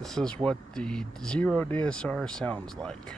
This is what the Zero DSR sounds like.